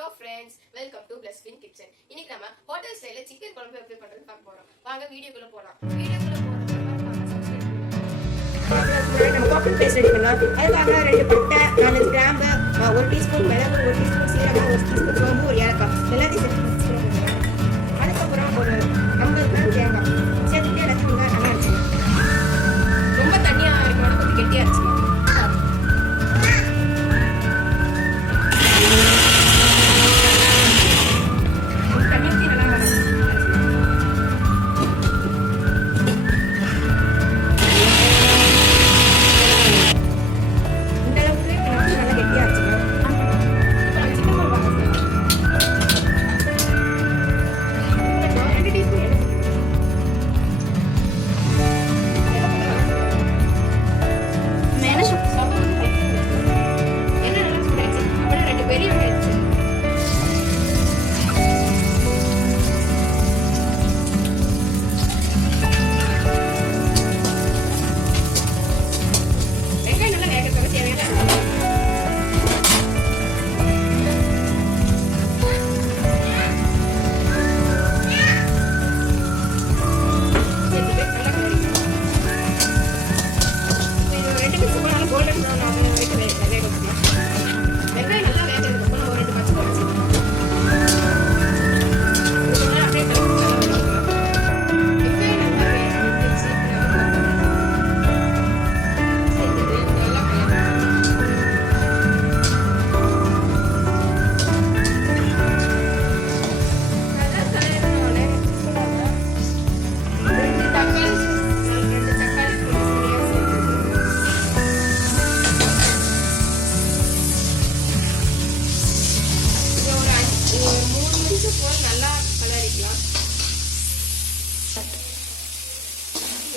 Hello friends, welcome to Blessing Kitchen. இன்னைக்கு நம்ம hotel ஸ்டைல்ல சிக்கன் குழம்பு எப்படி பண்றதுன்னு பார்க்க போறோம். வாங்க வீடியோக்குள்ள போலாம். வீடியோக்குள்ள போறதுக்கு நம்ம காஃபி பேஸ்ட் ரெடி பண்ணலாம். அதுக்காக 2 பட்டை, 4 கிராம்பு, 1 டீஸ்பூன் மிளகு, 1 டீஸ்பூன் சீரகம், 1 டீஸ்பூன் சோம்பு, ஒரு ஏலக்காய் எல்லாத்தையும் சேர்த்து வச்சுக்கலாம். அதுக்கப்புறம் ஒரு 50 கிராம் தேங்காய் சேர்த்துட்டு எல்லாத்தையும் நல்லா அரைச்சிக்கலாம். ரொம்ப தண்ணியா இருக்கணும், கொஞ்சம் கெட்டியா அரைச்சிக்கலாம்.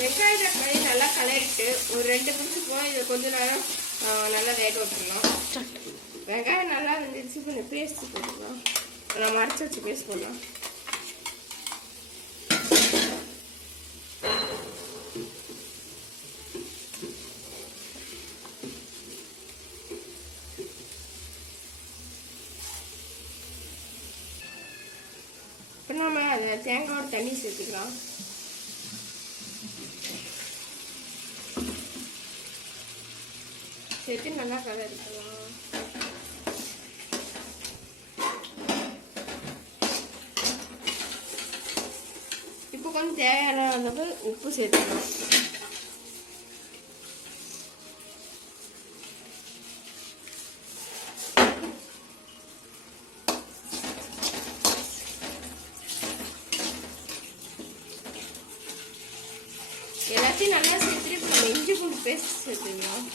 வெங்காய தக்காளி நல்லா கலரிட்டு ஒரு 2 நிமிஷம் போய் இதை கொஞ்ச நேரம் நல்லா வேக விட்டுருலாம். வெங்காயம் நல்லா வந்துருச்சு. கொஞ்சம் பேஸ்ட் போட்டுக்கலாம். நம்ம அரைச்சி வச்சு பேஸ்ட் போடலாம். இப்போ நம்ம அதை தேங்காயோட தண்ணி சேர்த்துக்கலாம். சேர்த்து நல்லா கலரிக்கலாம். இப்போ கொஞ்சம் தேவையான அளவு உப்பு சேர்த்துக்கலாம். எல்லாத்தையும் நல்லா சேர்த்துட்டு இப்போ நம்ம இஞ்சி பூண்டு பேஸ்ட் சேர்த்துக்கலாம்.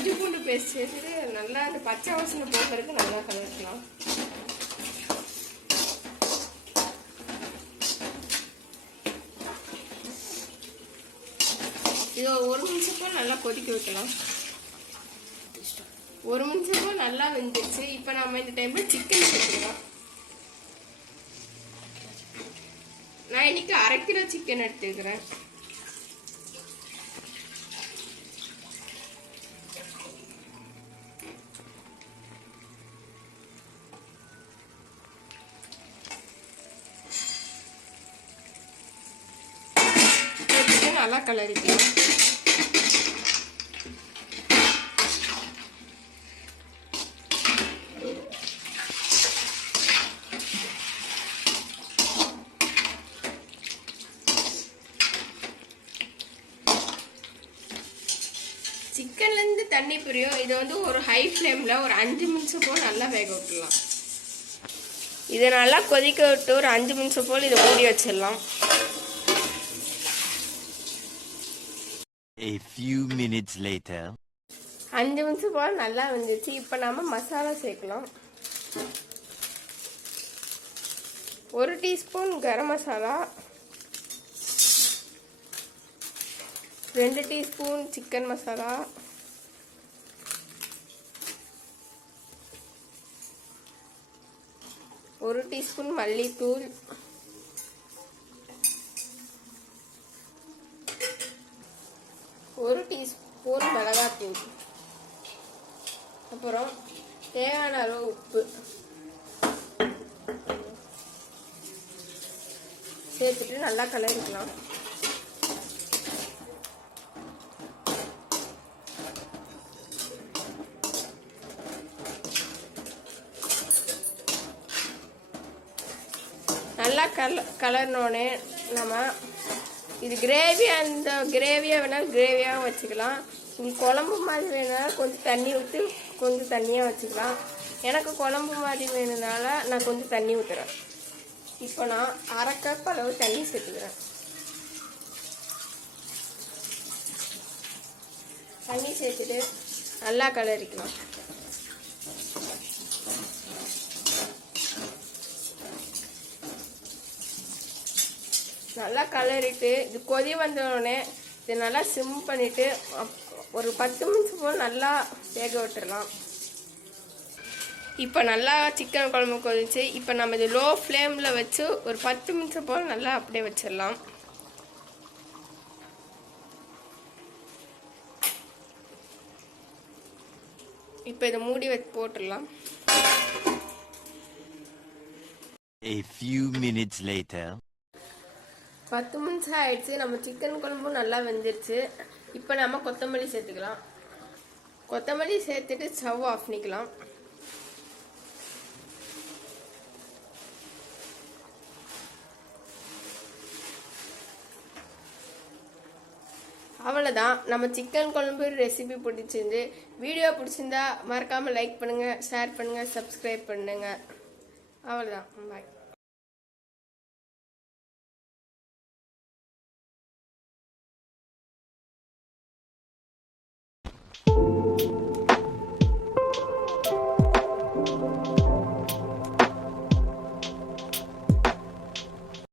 இஞ்சி பூண்டு பேஸ்ட் சேர்த்துட்டு நல்லா அந்த பச்சை வாசனை போக்குறதுக்கு நல்லா கலக்கலாம். இது 1 நிமிஷம் நல்லா கொதிக்க வைக்கலாம். 1 நிமிஷம் நல்லா வெந்துருச்சு. இப்போ நம்ம இந்த டைம்ல சிக்கன் சேர்த்துக்கலாம். நான் இன்னைக்கு 1/2 கிலோ சிக்கன் எடுத்துக்கிறேன். நல்லா கலரிக்கலாம். சிக்கன்லேருந்து தண்ணி புரியும். இதை வந்து ஒரு ஹை ஃப்ளேமில் ஒரு 5 நிமிஷம் போல் நல்லா வேக விட்டுடலாம். இதை நல்லா கொதிக்க விட்டு ஒரு 5 நிமிஷம் போல் இதை மூடி வச்சிடலாம். A few minutes later 5 நிமிஷம் போல் நல்லா வந்துச்சு. இப்போ நாம மசாலா சேர்க்கலாம். 1 teaspoon garam masala, 2 teaspoon chicken masala, 1 teaspoon மல்லித்தூள், 1 டீஸ்பூன் மிளகாத்தூள், அப்புறம் தேவையான அளவு உப்பு சேர்த்துட்டு நல்லா கலரிக்கலாம். நல்லா கலர்னோடனே நம்ம இது கிரேவி, அந்த கிரேவியாக வேணாலும் கிரேவியாகவும் வச்சுக்கலாம். உங்களுக்கு குழம்பு மாதிரி வேணுனாலும் கொஞ்சம் தண்ணி ஊற்றி கொஞ்சம் தண்ணியாக வச்சுக்கலாம். எனக்கு குழம்பு மாதிரி வேணுனால நான் கொஞ்சம் தண்ணி ஊற்றுறேன். இப்போ நான் 1/2 கப் அளவு தண்ணி சேர்த்துக்கிறேன். தண்ணி சேர்த்துட்டு நல்லா கலரிக்கலாம். நல்லா கலரிட்டு இது கொதி வந்தோடனே இது நல்லா சிம் பண்ணிவிட்டு ஒரு 10 நிமிஷம் போல் நல்லா வேக விட்டுடலாம். இப்போ நல்லா சிக்கன் குழம்பு கொதிச்சு, இப்போ நம்ம இது லோ ஃப்ளேமில் வச்சு ஒரு 10 நிமிஷம் போல் நல்லா அப்படியே வச்சிடலாம். இப்போ இதை மூடி வச்சு போட்டுடலாம். A few minutes later. 10 நிமிஷம் ஆயிடுச்சு. நம்ம சிக்கன் குழம்பும் நல்லா வெந்துருச்சு. இப்போ நம்ம கொத்தமல்லி சேர்த்துக்கலாம். கொத்தமல்லி சேர்த்துட்டு ஸ்டவ் ஆஃப் பண்ணிக்கலாம். அவ்வளோதான், நம்ம சிக்கன் குழம்பு ரெசிபி பிடிச்சிருந்து. வீடியோ பிடிச்சிருந்தா மறக்காமல் லைக் பண்ணுங்கள், ஷேர் பண்ணுங்கள், சப்ஸ்கிரைப் பண்ணுங்கள். அவ்வளோதான், பாய்.